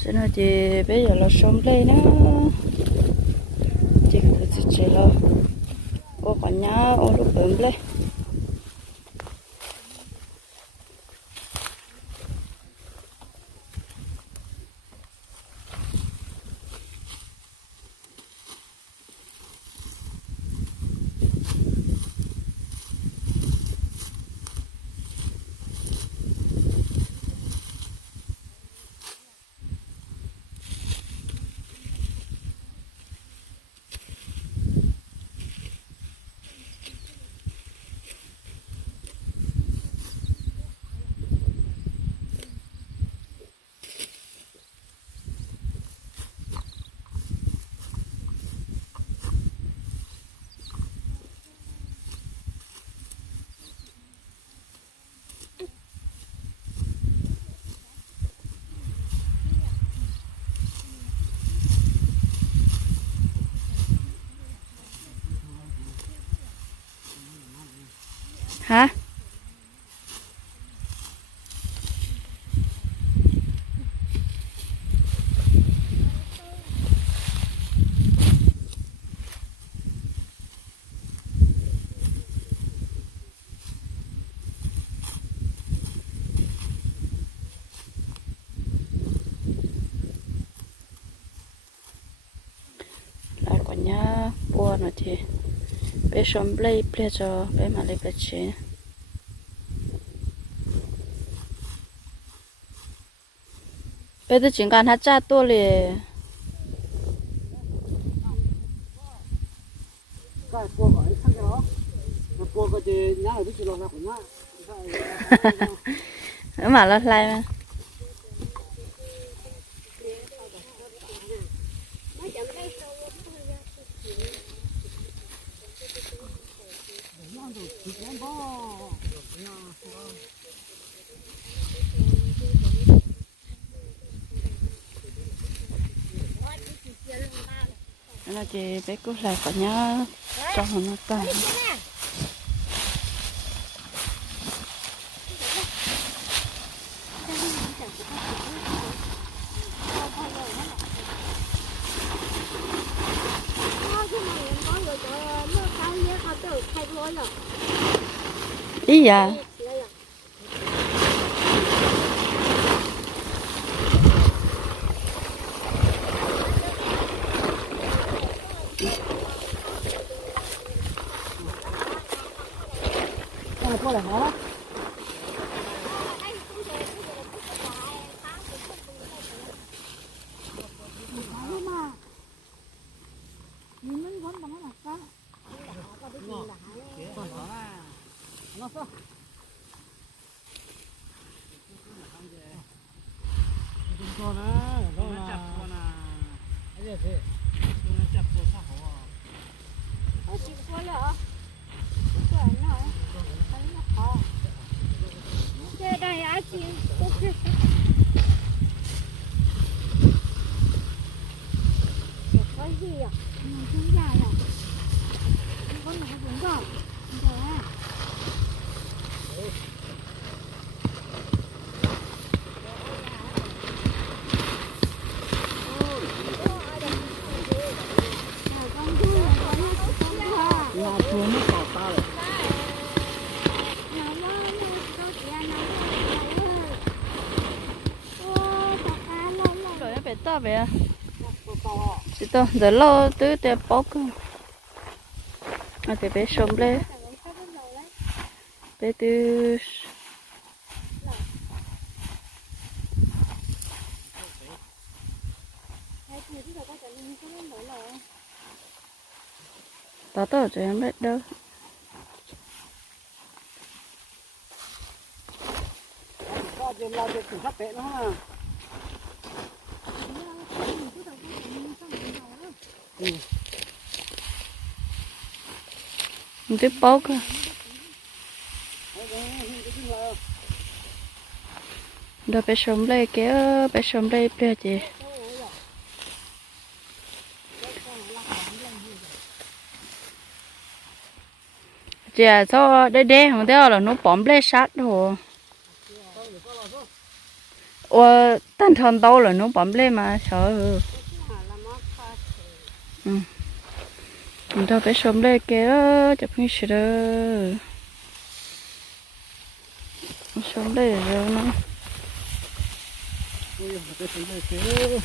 ฉันเอาเจ็บไปอย่าเราชมเลยนะจิกตัวจิกเจลโอ้ปัญญาโอ้ลูกเปิมเลย hả? Lại còn nhá bua nữa thì bé sống play play cho bé mà lấy bé chế bé tôi chỉ cần hát cha tôi liền cái cua gọi khăn cái đó cua cái gì nhá ở cái lồng ra của nhá nữa mà nó lại mà nó chỉ bé cứ lại cả nhớ cho nó cả ý dạ cái cua là hả nó sao con á nó chặt con à cái gì thế nó chặt con sao hổ là chúa nó bảo ta rồi rồi nó bé to bé chỉ to giờ lo tứ té bóc à thì bé sống lên bé tư tao tao rồi em có chuyện là được kiểm soát tệ nó ha không tiếp bóc à đó bé sống lên kéo bé sống lên bé chị chè cho đây đây không theo là nó bấm lê sát hồ ờ tan thân đâu là nó bấm lê mà sợ ừ. Chúng ta phải sớm lê đó chụp hình sửa sớm lê rồi nó. Hãy subscribe cho kênh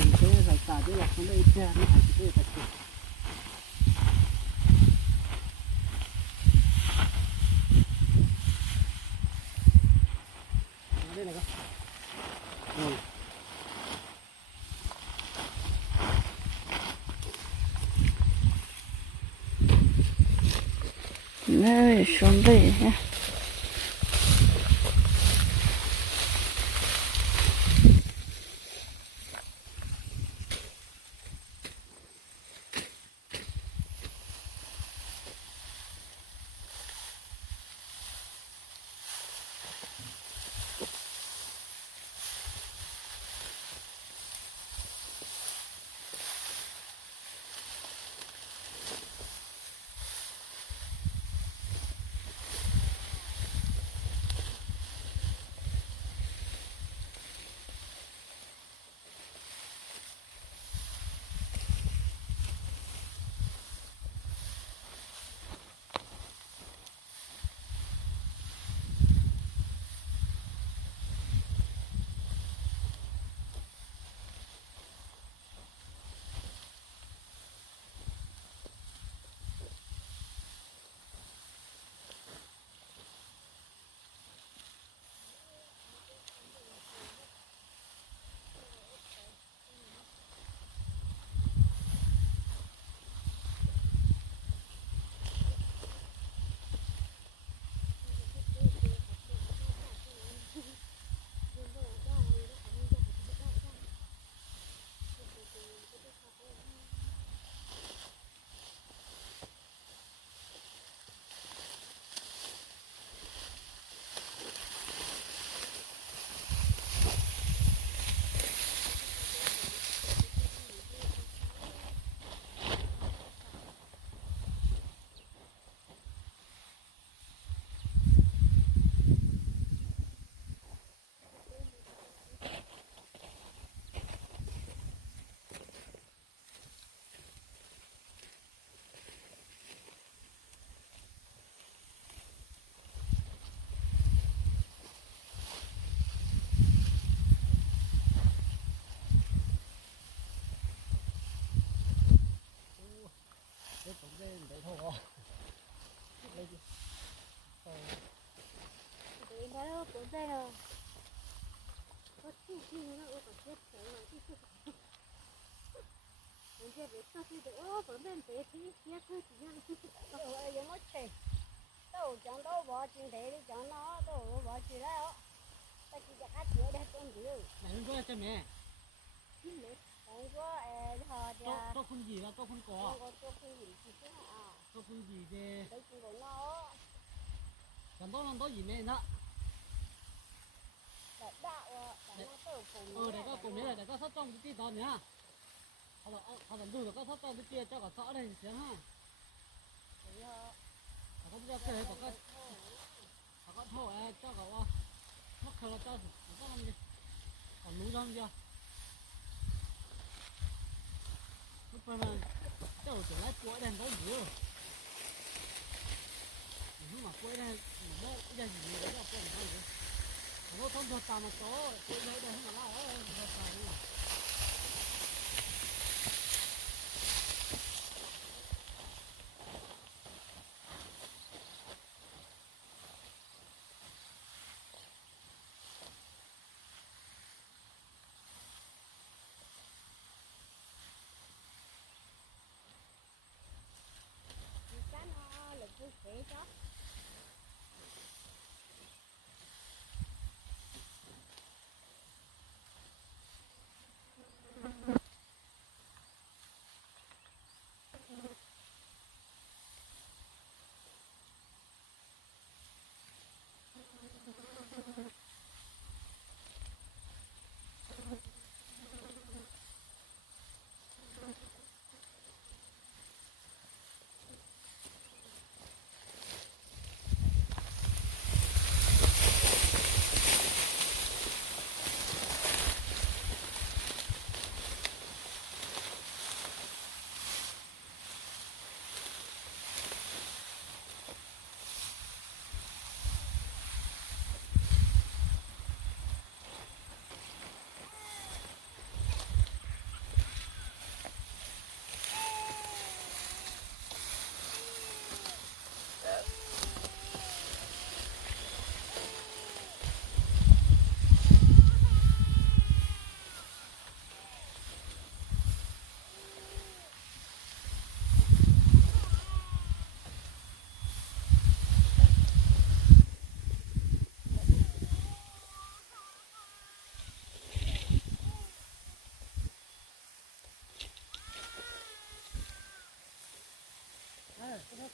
Ghiền Mì Gõ Để không bỏ lỡ những video hấp dẫn nó sống đây Mình sẽ để thì ô bữa bên để thì chết thôi chỉ nhận. Đâu ai giống mất. Đâu chẳng đâu bỏ chuyện để đi chẳng nó đâu bỏ chuyện đó. Ta chỉ cho khách chuyện để con gì. này nó cho mẹ. Không có ờ họ Tô ra. gì là tô không có. Có chỗ gì chỉ thế à. Gì thế? Đấy chỉ có nó. chẳng đâu làm tô gì mẹ nữa. Đã đạo à. Nó tự cùng. Ừ, có cùng đấy là có sắp trong cái tí đó nhá. Họ là đủ sắp trong cái kia cho cả rõ đây tiếng ha. Họ có cho cái có cái họ có thổ cho cả. Nó khờ là cho nó làm gì? Còn núi làm gì? Lúc mà cháu trở lại cuối đèn đó nhiều. Lúc mà cuối đèn nó đèn gì đó là gì đó. Nó không được tạm mà có, cuối đèn đèn mà lại ở được tạm đi. Cái nó là cái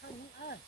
看，你哎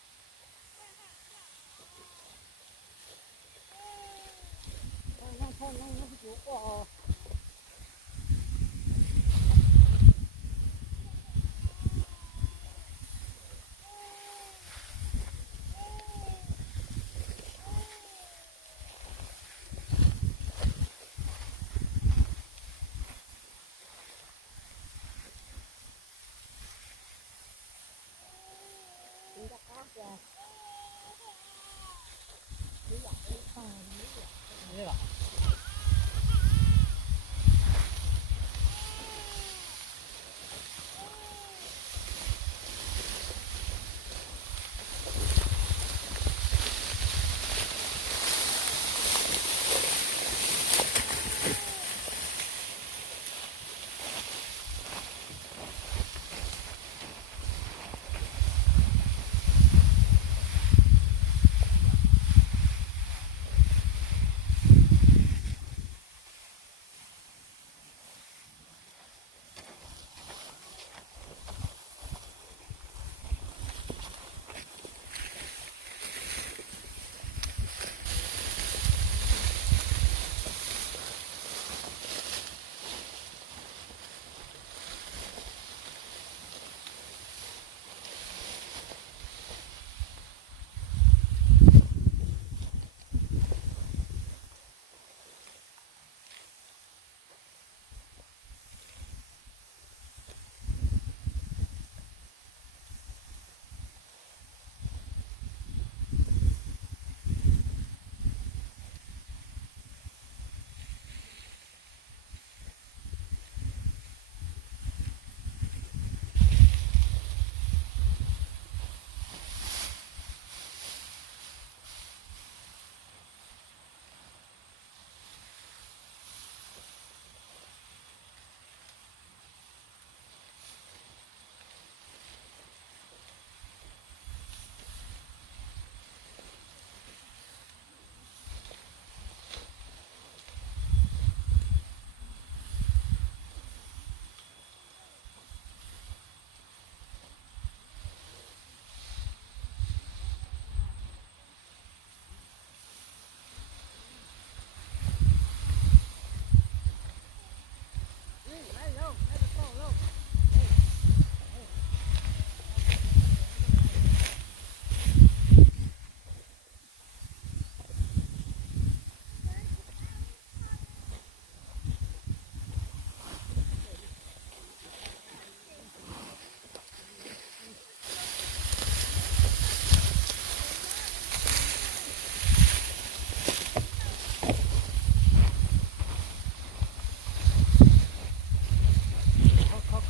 Đấy ạ.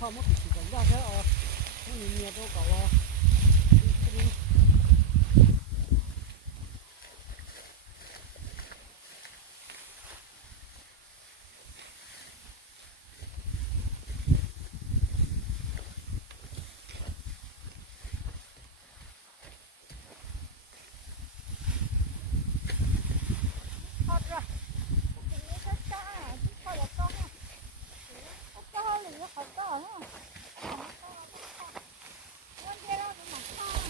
Khó- khó- khó mất thì chỉ cần ra thế, ờ, không nhìn nhiều đâu cậu, ờ, đi- đi- Thật rồi. Tình yêu thật xa à, chứ thôi là con à. Thật có thì nó thật có hả? Không có, không có. Con kia đó cũng mặc con.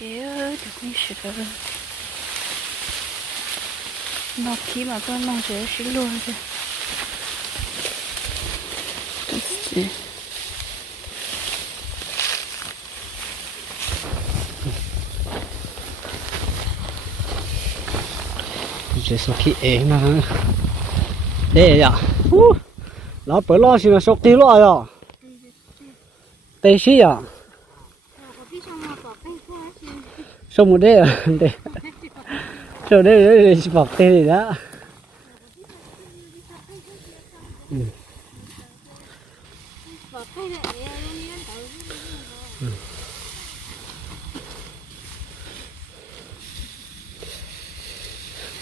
Kia được như sửa nó khi mà con mong sẽ xí luôn rồi Đấy. Chỉ số khí ế mà. Đây ạ Nó bởi lo xin là số tí lo ạ Đây xí ạ Rồi, có biết sao mà có cái quá chứ xong một đấy à? rồi xong đấy đây đây bọc tên này đó ừ.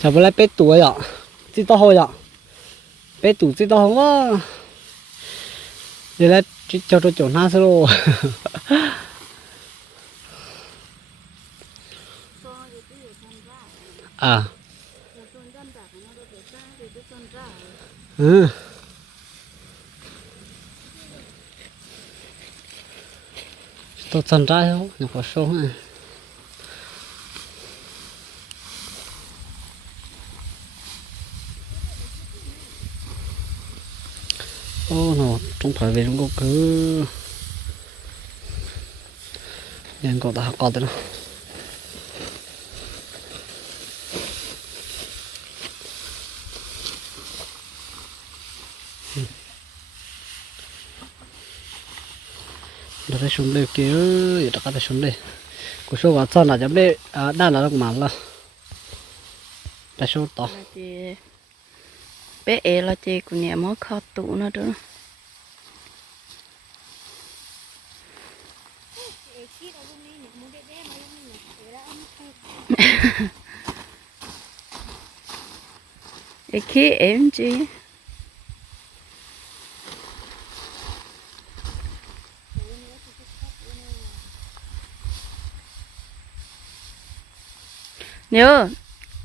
Sao bữa nay bé tủ ạ? Chỉ to hồi ạ. Bé tủ chỉ to không á giờ là chỉ cho tôi chỗ nào rồi à ừ. tôi chân ra không? Nó có số này ô nó trong thời về chúng có cứ. Nên có ta có tới đâu nó đó là xuống đây kia giờ ta có thể xuống đây cô số vào sau là chấm đây à đa là được mặn là ta số to là chị bé é là chị của nhà mới kho tủ nó nữa Ê, khi đó lúc này nè, muốn để bé mà lúc này nè, để ra ăn thôi. Ê, khi em chị nhớ.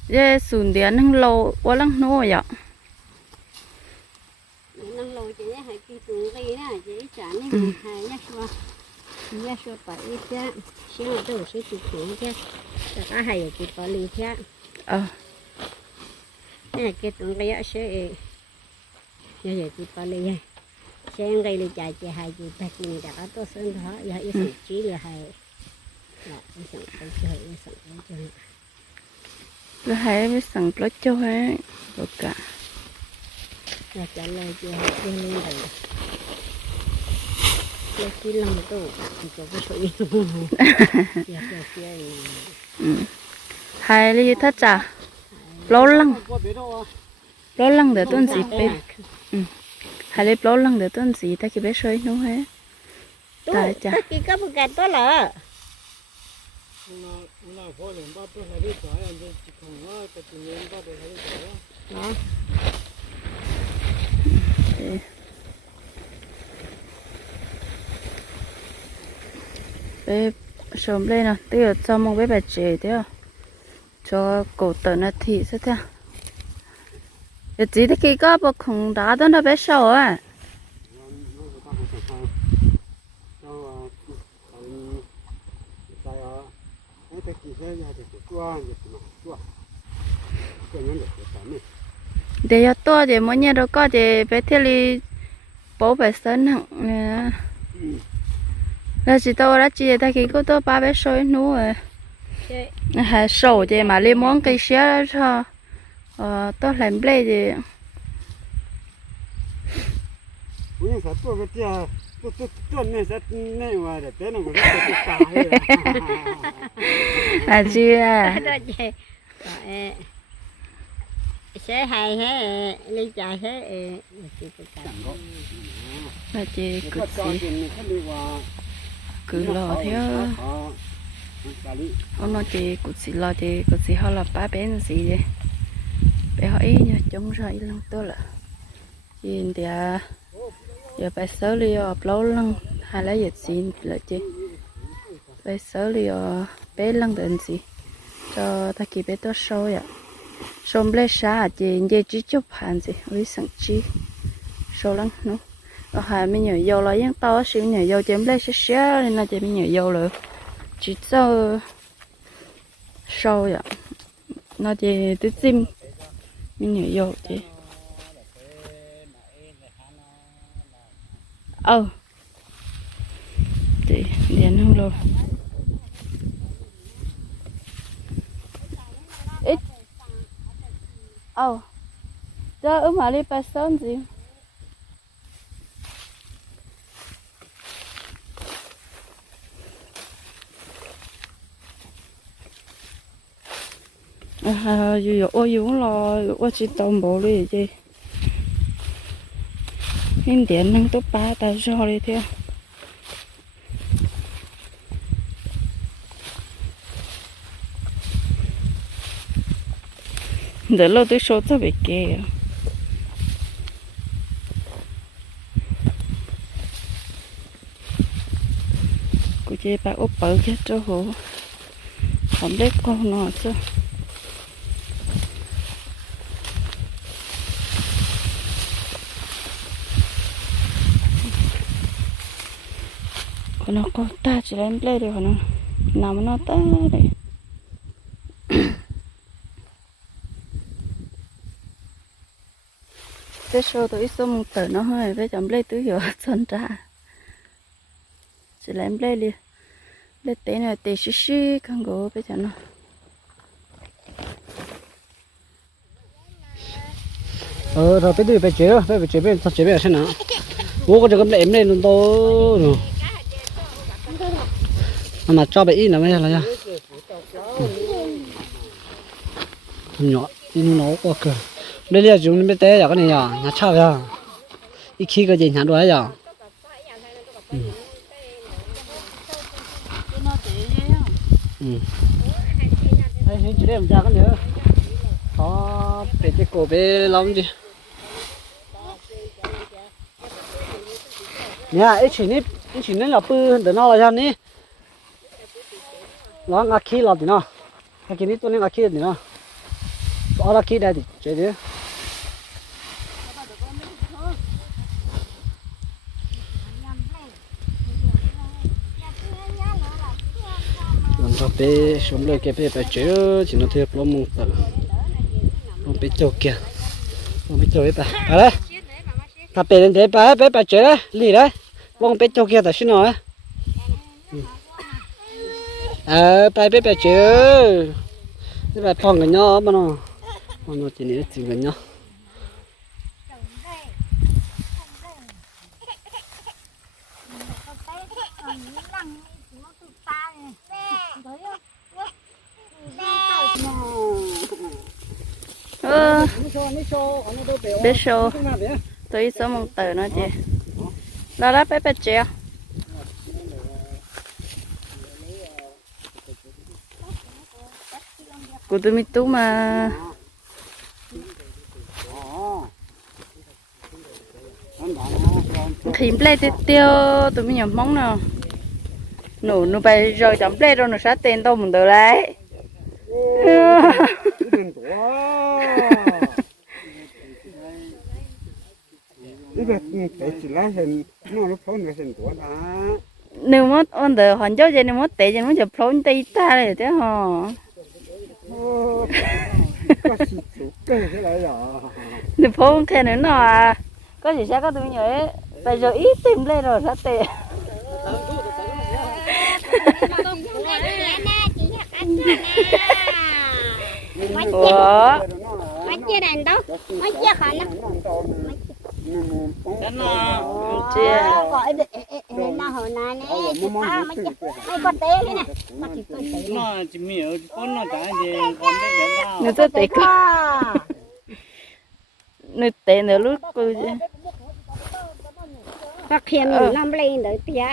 Ye sùn điện năng lâu quá lăng nô vậy năng lôi chị nhé hay kỳ tụng cái nè chị trả nên Ừ. hay nhá xua nhá xua bảy cha xíu là đâu sẽ chụp xuống cha cả cả hay chị có lì cha ờ. Nè cái tụng cái á sẽ giờ giờ chị có lì sẽ em gây lì chạy chị hay chị bạch mình đã có tốt hơn đó giờ ý sản trí là hay là ý sản cái chơi ý sản cái chơi rồi hay với sẵn lót cho hết rồi cả. Là trả lời hay đi lên rồi là chỉ lòng tổ có cái ừ. hay là gì thắt chả? Lâu lăng. Lâu lăng để tuần gì bé hay là lâu lăng để tuần gì ta khi bé sơi nó hết Tại chả. tất cả các cái đó là đó bé sớm lên nè bây giờ cho mong bé bà trẻ thế à? Cho cổ tờ nó thị sẽ thế giờ chỉ thấy cái có bộ không đá đó nó bé sầu à? 这几天伢这个抓也不难抓，这人也不咱们。để cho to để mỗi nhà đâu có để bé thế li bố bé sớm nặng nè. Là chỉ to là chỉ ta khi có to ba bé sôi nú rồi. Hà sầu thì mà lên món cây xé cho ờ to làm ble gì à chưa sẽ hay thế ly trà thế là chị cực gì cứ lo theo ông nói chị cực gì lo chị cực gì họ là ba bé gì vậy. Bé hỏi nhá chống rẫy lắm tôi là. Nhìn thì à giờ phải sớ li ở lâu lăng hay là dịch gì là chứ. Phải sớ li ở bé lăng đến gì cho ta kỳ bé tốt sâu vậy sâu bé xa à, chị giờ chỉ chụp hàng gì với sẵn chi sâu lăng nó ở hai mình nhờ dâu là những to xíu nhờ dâu chém bé xíu xíu nên là chị mình nhờ dâu rồi chỉ cho sâu vậy nó chị tự chim mình nhờ dâu chị. Ờ thì điện không luôn ít. Ờ cho ở mà đi bà sơn gì? À, à, à dù dù ô dù lo ô chỉ tôm bộ đi chứ nên điện năng tốt ba, ta cho đi theo. Để lâu tôi số ta bị kê. Cô chị bà ốp bự cho cho hồ không biết con nào chứ. Còn nó có ta chỉ làm play được nó nằm nó ta đấy bé số tôi ít số một tờ nó hơi bé chấm lấy túi giờ chân ra chỉ làm lấy đi. Lấy té này té xí xí con gỗ bé chấm nó. Ờ rồi bé chế bé bé chế bé thật chế bé xem nào? Bố có cho cái em lên nó to rồi mà cho bé in là mấy là nha nhỏ in nó quá cơ đây là chúng bé té cái này à nhà chào ya ít khi cái gì nhà đuổi ya ừ đây hiện chỉ đem ra cái nữa có bé cái cổ bé lông gì nha ít chỉ nít ít chỉ nên là bự để nó là น้องอาคีหลับดินะอาคีนี่ตัวนี้อาคีดินะตัวอาคีได้ดิเจ๊ดิมันก็ไปชมเลยแกไปไปเจชิโนเทปลมมึงตัลมไปเจกแกลมไปเจอไปอะไรถ้าเป็นเทปไปไปไปเจอเลยลีเลยลมไปเจกแกแต่ชิโน่ nó theo lo mông tờ lo bé chơi kia lo bé chơi bé à đấy ta bé lên thế bé bé bé chơi đấy lì đấy lo bé chơi kia ta xin nói à bé bé bé chơi cái bé phong cái nhỏ mà nó mà nó chỉ nhớ chỉ cái nhỏ ơ nó cho nó cho nó đôi bé bé số không nào bé tôi ít số một tờ nó chị đó đó bé bé chế của tôi mi tú mà ờ anh bảo nó thì play tiêu tiêu tụi mình nhầm mong nào. Nụ nụ bay rồi chấm play rồi nụ sát tên tao mình tự lấy đừng quá Ini dah istilah sen, no no phone dah sen tua dah. nếu mà on the hoàn cho dây nếu mất tệ thì nó chụp phone tay ta này thế hả? Nếu phone thế nữa nó à. Có gì sao có tụi nhớ bây giờ ít tìm lên rồi sát tệ ủa? Mấy chia đèn đâu? Mấy chia khả năng chia Gọi để na hồi này nè. ta mới chia. Mấy con té cái này. Nó chỉ con té. nó chỉ miệng con nó trả gì con đấy cái nào nếu tôi té cơ Wow. té nữa lúc cô Phát hiện mình làm lên đợi tía.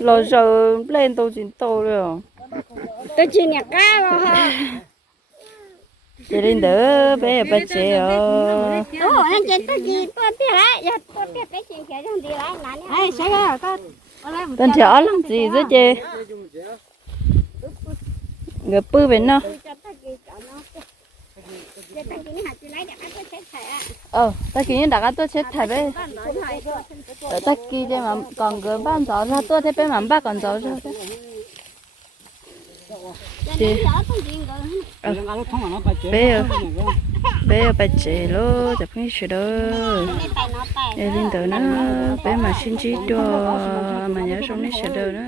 lo giờ lên tôi chỉ tôi rồi Tôi chỉ nhạc ha chị lên đỡ bé bà chị ờ Ồ, anh chị tôi gì? Tôi tía lại. Giờ tôi tía cái chuyện kia trong đi lại nãy. Ê, sao rồi tôi. tên trẻ lắm gì chứ chị người bự bên nó. Ờ ta kia đã tôi chết thật đấy ở ta kia chứ mà còn cái ban gió ra tôi thấy bên mà ba còn gió ra đấy chị đừng ăn thông là nó phải chế bé bé bà chị lo chụp hình sửa đó em lên tới nó bé mà xin chỉ cho mà nhớ xong nó sửa đó